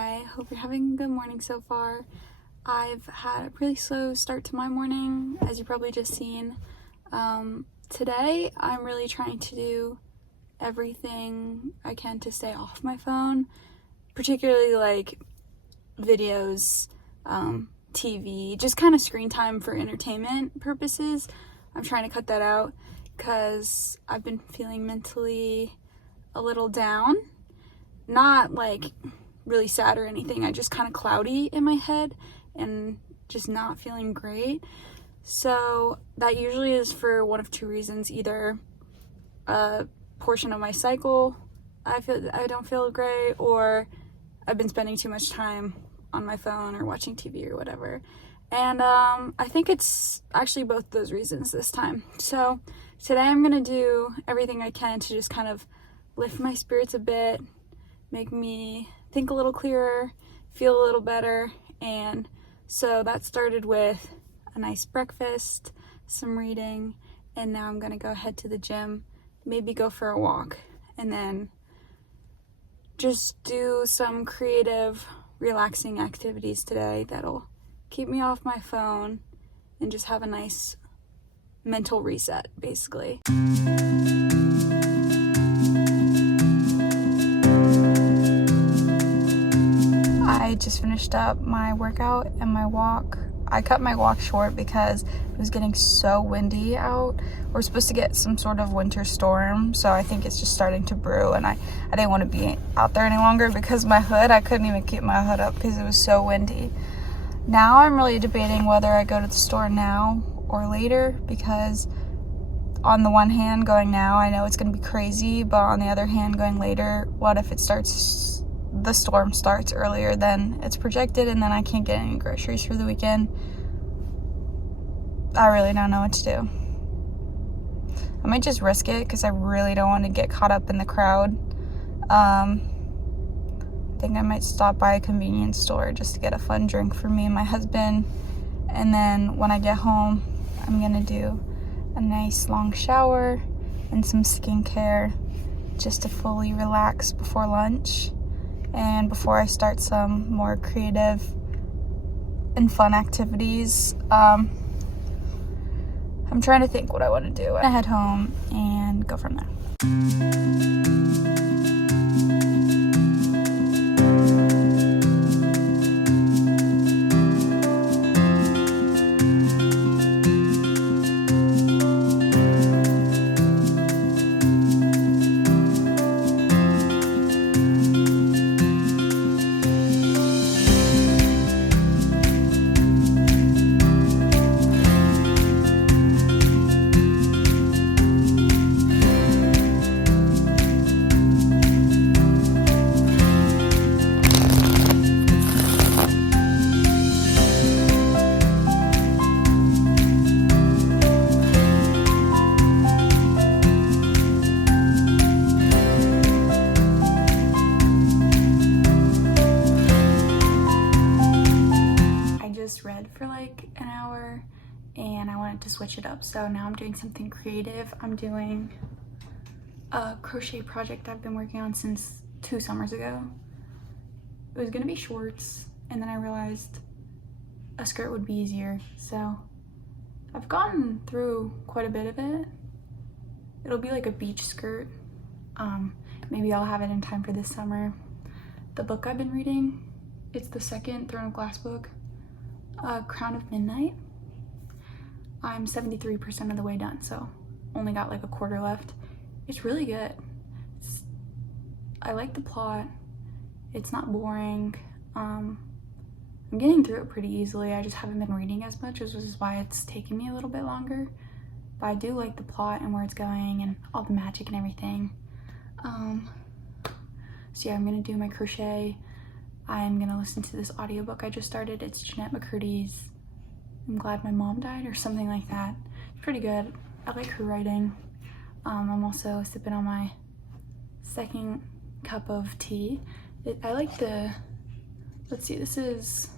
I hope you're having a good morning so far. I've had a pretty slow start to my morning, as you probably just seen. Today, I'm really trying to do everything I can to stay off my phone, particularly like videos, TV, just kind of screen time for entertainment purposes. I'm trying to cut that out because I've been feeling mentally a little down. Not like really sad or anything, I just kind of cloudy in my head and just not feeling great. So that usually is for one of two reasons: either a portion of my cycle I don't feel great, or I've been spending too much time on my phone or watching TV or whatever. And I think it's actually both those reasons this time. So today I'm gonna do everything I can to just kind of lift my spirits a bit, make me think a little clearer, feel a little better. And so that started with a nice breakfast, some reading, and now I'm gonna go head to the gym, maybe go for a walk, and then just do some creative, relaxing activities today that'll keep me off my phone and just have a nice mental reset, basically. I just finished up my workout and my walk. I cut my walk short because it was getting so windy out. We're supposed to get some sort of winter storm, so I think it's just starting to brew, and I didn't want to be out there any longer because my hood, I couldn't even keep my hood up because it was so windy. Now I'm really debating whether I go to the store now or later, because on the one hand, going now, I know it's going to be crazy, but on the other hand, going later, what if the storm starts earlier than it's projected, and then I can't get any groceries for the weekend? I really don't know what to do. I might just risk it because I really don't want to get caught up in the crowd. I think I might stop by a convenience store just to get a fun drink for me and my husband, and then when I get home, I'm gonna do a nice long shower and some skincare just to fully relax before lunch and before I start some more creative and fun activities. I'm trying to think what I want to do. I head home and go from there. Read for like an hour and I wanted to switch it up, so now I'm doing something creative. I'm doing a crochet project I've been working on since 2 summers ago. It was gonna be shorts, and then I realized a skirt would be easier, so I've gotten through quite a bit of it. It'll be like a beach skirt. maybe I'll have it in time for this summer. The book I've been reading, it's the second Throne of Glass book, Crown of Midnight. I'm 73% of the way done, so only got like a quarter left. It's really good. I like the plot. It's not boring. I'm getting through it pretty easily. I just haven't been reading as much, which is why it's taking me a little bit longer. But I do like the plot and where it's going and all the magic and everything. So yeah, I'm gonna do my crochet. I'm gonna listen to this audiobook I just started. It's Jeanette McCurdy's I'm Glad My Mom Died or something like that. It's pretty good. I like her writing. I'm also sipping on my second cup of tea. I like the, let's see, this is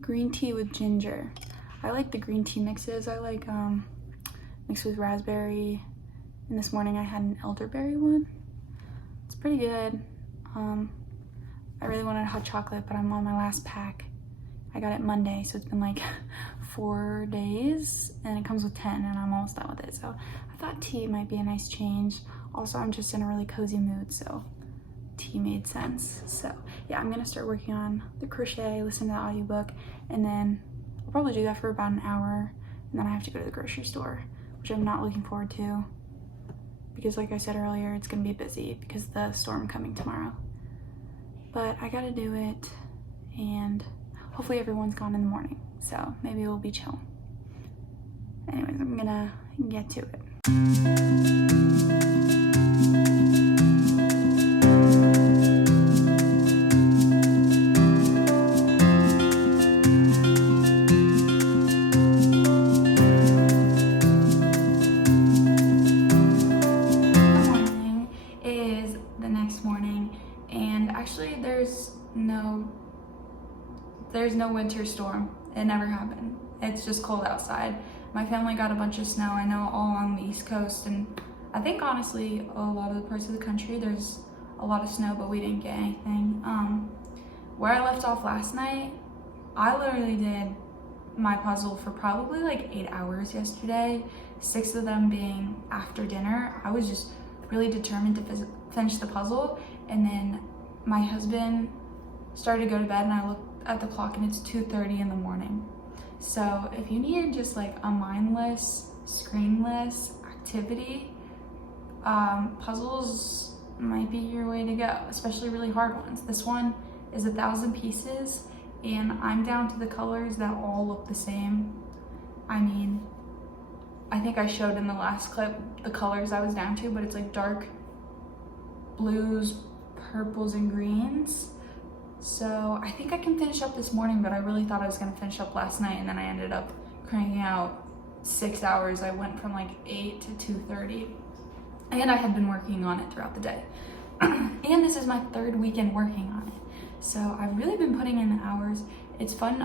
green tea with ginger. I like the green tea mixes. I like mixed with raspberry. And this morning I had an elderberry one. It's pretty good. I really wanted hot chocolate, but I'm on my last pack. I got it Monday, so it's been like 4 days, and it comes with 10, and I'm almost done with it. So I thought tea might be a nice change. Also, I'm just in a really cozy mood, so tea made sense. So yeah, I'm gonna start working on the crochet, listen to the audiobook, and then I'll probably do that for about an hour, and then I have to go to the grocery store, which I'm not looking forward to, because like I said earlier, it's gonna be busy because of the storm coming tomorrow. But I gotta do it, and hopefully everyone's gone in the morning, so maybe we'll be chill. Anyways, I'm gonna get to it. Morning is the next morning, and actually there's no winter storm. It never happened. It's just cold outside. My family got a bunch of snow, I know, all along the East Coast, and I think honestly a lot of the parts of the country there's a lot of snow, but we didn't get anything. Where I left off last night, I literally did my puzzle for probably like 8 hours yesterday, 6 of them being after dinner. I was just really determined to finish the puzzle, and then my husband started to go to bed, and I looked at the clock and it's 2:30 in the morning. So if you need just like a mindless, screenless activity, puzzles might be your way to go, especially really hard ones. This one is 1,000 pieces, and I'm down to the colors that all look the same. I mean, I think I showed in the last clip the colors I was down to, but it's like dark blues, purples, and greens. So I think I can finish up this morning, but I really thought I was gonna finish up last night, and then I ended up cranking out 6 hours. I went from like 8 to 2:30, and I had been working on it throughout the day. And this is my 3rd weekend working on it. So I've really been putting in the hours. It's fun.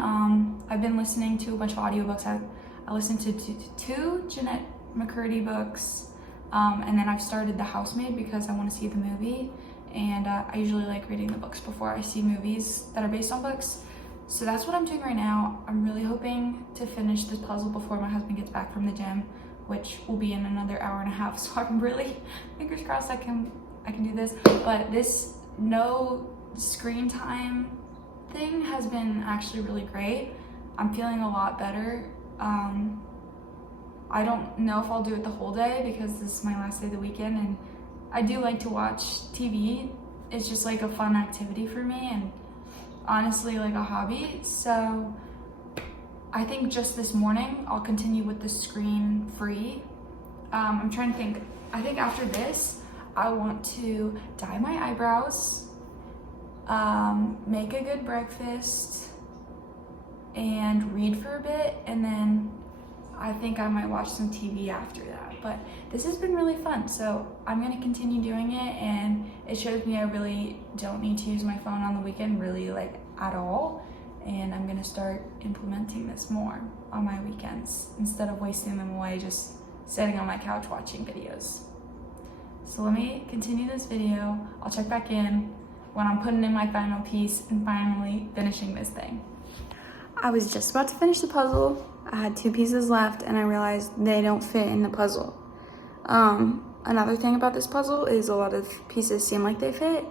I've been listening to a bunch of audiobooks. I listened to 2 Jeanette McCurdy books, and then I've started The Housemaid because I want to see the movie. And I usually like reading the books before I see movies that are based on books. So that's what I'm doing right now. I'm really hoping to finish this puzzle before my husband gets back from the gym, which will be in another hour and a half. So I'm really, fingers crossed I can do this. But this no screen time thing has been actually really great. I'm feeling a lot better. I don't know if I'll do it the whole day because this is my last day of the weekend, and I do like to watch TV. It's just like a fun activity for me, and honestly like a hobby. So I think just this morning I'll continue with the screen free. I'm trying to think. I think after this I want to dye my eyebrows, make a good breakfast, and read for a bit, and then I think I might watch some TV after that. But this has been really fun, so I'm gonna continue doing it, and it shows me I really don't need to use my phone on the weekend, really, like, at all. And I'm gonna start implementing this more on my weekends instead of wasting them away just sitting on my couch watching videos. So let me continue this video. I'll check back in when I'm putting in my final piece and finally finishing this thing. I was just about to finish the puzzle. I had 2 pieces left, and I realized they don't fit in the puzzle. Another thing about this puzzle is a lot of pieces seem like they fit,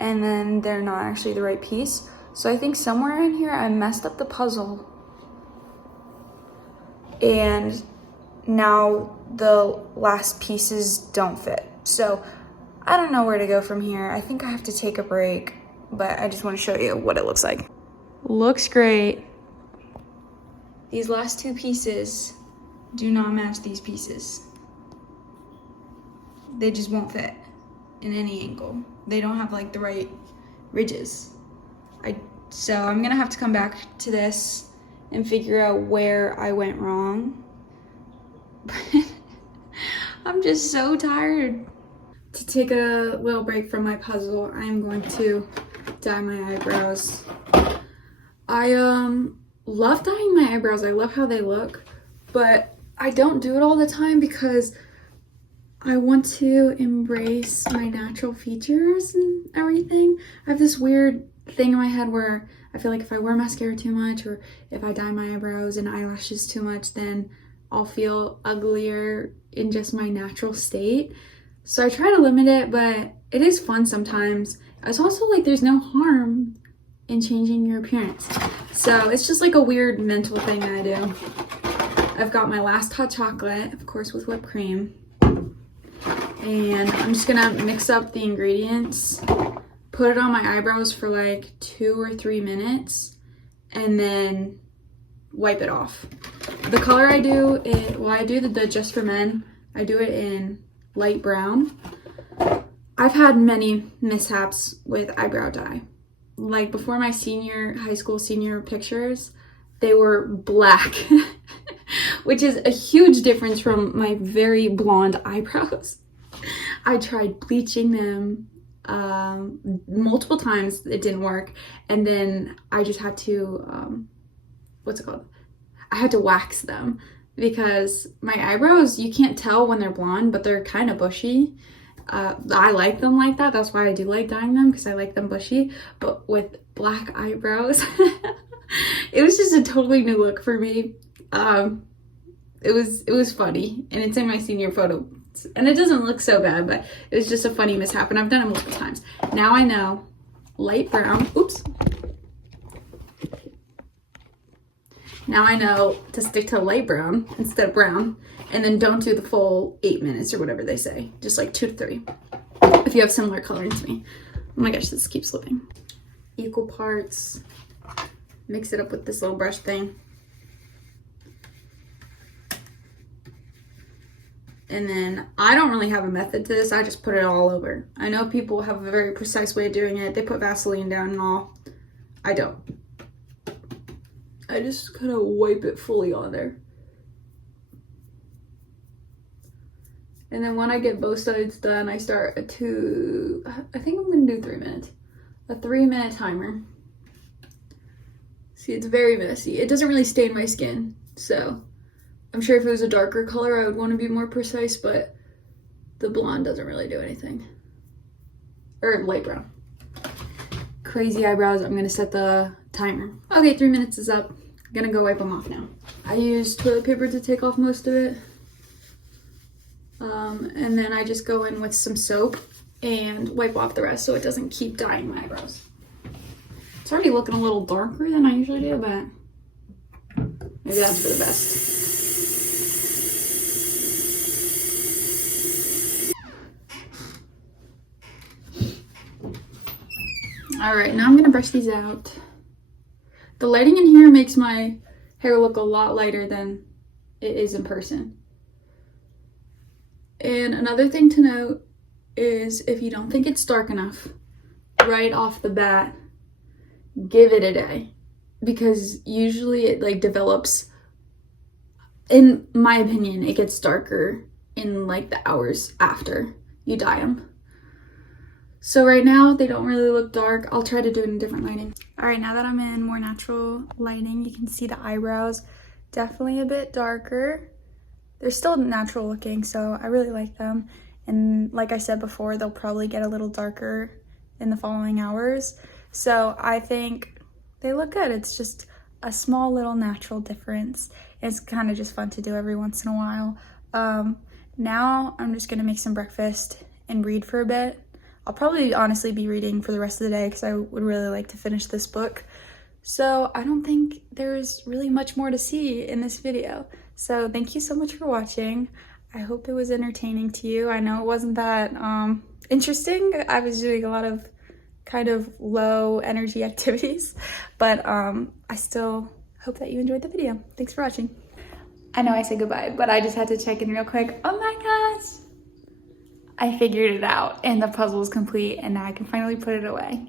and then they're not actually the right piece. So I think somewhere in here I messed up the puzzle, and now the last pieces don't fit. So I don't know where to go from here. I think I have to take a break, but I just want to show you what it looks like. Looks great. These last two pieces do not match these pieces. They just won't fit in any angle. They don't have like the right ridges. So I'm gonna have to come back to this and figure out where I went wrong. I'm just so tired. To take a little break from my puzzle, I'm going to dye my eyebrows. I love dyeing my eyebrows. I love how they look, but I don't do it all the time because I want to embrace my natural features and everything. I have this weird thing in my head where I feel like if I wear mascara too much or if I dye my eyebrows and eyelashes too much, then I'll feel uglier in just my natural state. So I try to limit it, but it is fun sometimes. It's also like there's no harm in changing your appearance. So it's just like a weird mental thing I do. I've got my last hot chocolate, of course with whipped cream. And I'm just gonna mix up the ingredients, put it on my eyebrows for like 2 or 3 minutes, and then wipe it off. The color I do is, well, I do the Just for Men. I do it in light brown. I've had many mishaps with eyebrow dye. Like before my high school senior pictures, they were black, which is a huge difference from my very blonde eyebrows. I tried bleaching them multiple times. It didn't work. And then I just had to, what's it called? I had to wax them because my eyebrows, you can't tell when they're blonde, but they're kind of bushy. I like them like that. That's why I do like dyeing them, because I like them bushy. But with black eyebrows, it was just a totally new look for me. It was funny, and it's in my senior photo. And it doesn't look so bad, but it was just a funny mishap, and I've done it multiple times. Now I know light brown, oops. Now I know to stick to light brown instead of brown, and then don't do the full 8 minutes or whatever they say. Just like 2 to 3, if you have similar coloring to me. Oh my gosh, this keeps slipping. Equal parts, mix it up with this little brush thing. And then I don't really have a method to this. I just put it all over. I know people have a very precise way of doing it. They put Vaseline down and all. I don't. I just kind of wipe it fully on there. And then when I get both sides done, I start I think I'm gonna do 3 minutes. A 3-minute timer. See, it's very messy. It doesn't really stain my skin, so I'm sure if it was a darker color, I would want to be more precise, but the blonde doesn't really do anything. Or light brown. Crazy eyebrows. I'm gonna set the timer. Okay, 3 minutes is up. I'm gonna go wipe them off now. I use toilet paper to take off most of it. And then I just go in with some soap and wipe off the rest so it doesn't keep dyeing my eyebrows. It's already looking a little darker than I usually do, but maybe that's for the best. All right, now I'm gonna brush these out. The lighting in here makes my hair look a lot lighter than it is in person. And another thing to note is if you don't think it's dark enough, right off the bat, give it a day. Because usually it like develops, in my opinion, it gets darker in like the hours after you dye them. So right now, they don't really look dark. I'll try to do it in different lighting. All right, now that I'm in more natural lighting, you can see the eyebrows definitely a bit darker. They're still natural looking, so I really like them. And like I said before, they'll probably get a little darker in the following hours. So I think they look good. It's just a small little natural difference. It's kind of just fun to do every once in a while. now I'm just gonna make some breakfast and read for a bit. I'll probably honestly be reading for the rest of the day because I would really like to finish this book. So I don't think there's really much more to see in this video. So thank you so much for watching. I hope it was entertaining to you. I know it wasn't that interesting. I was doing a lot of kind of low energy activities, but I still hope that you enjoyed the video. Thanks for watching. I know I said goodbye, but I just had to check in real quick. Oh my gosh! I figured it out and the puzzle is complete and now I can finally put it away.